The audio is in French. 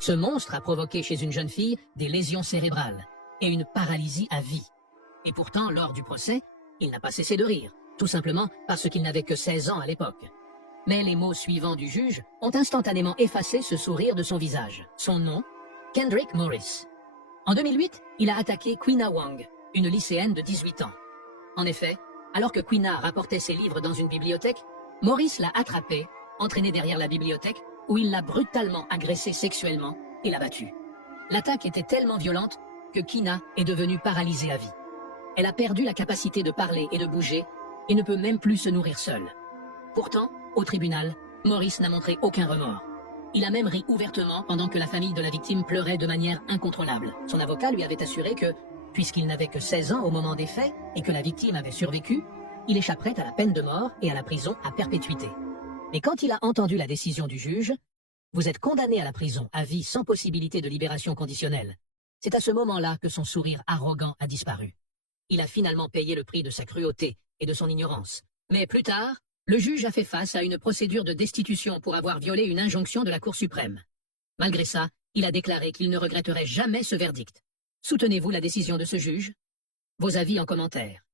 Ce monstre a provoqué chez une jeune fille des lésions cérébrales et une paralysie à vie. Et pourtant, lors du procès, il n'a pas cessé de rire, tout simplement parce qu'il n'avait que 16 ans à l'époque. Mais les mots suivants du juge ont instantanément effacé ce sourire de son visage. Son nom, Kendrick Morris. En 2008, il a attaqué Quina Wang, une lycéenne de 18 ans. En effet, alors que Quina rapportait ses livres dans une bibliothèque, Morris l'a attrapée, entraînée derrière la bibliothèque, où il l'a brutalement agressée sexuellement et l'a battue. L'attaque était tellement violente que Quina est devenue paralysée à vie. Elle a perdu la capacité de parler et de bouger et ne peut même plus se nourrir seule. Pourtant, au tribunal, Morris n'a montré aucun remords. Il a même ri ouvertement pendant que la famille de la victime pleurait de manière incontrôlable. Son avocat lui avait assuré que, puisqu'il n'avait que 16 ans au moment des faits et que la victime avait survécu, il échapperait à la peine de mort et à la prison à perpétuité. Mais quand il a entendu la décision du juge, vous êtes condamné à la prison à vie sans possibilité de libération conditionnelle. C'est à ce moment-là que son sourire arrogant a disparu. Il a finalement payé le prix de sa cruauté et de son ignorance. Mais plus tard, le juge a fait face à une procédure de destitution pour avoir violé une injonction de la Cour suprême. Malgré ça, il a déclaré qu'il ne regretterait jamais ce verdict. Soutenez-vous la décision de ce juge? Vos avis en commentaire.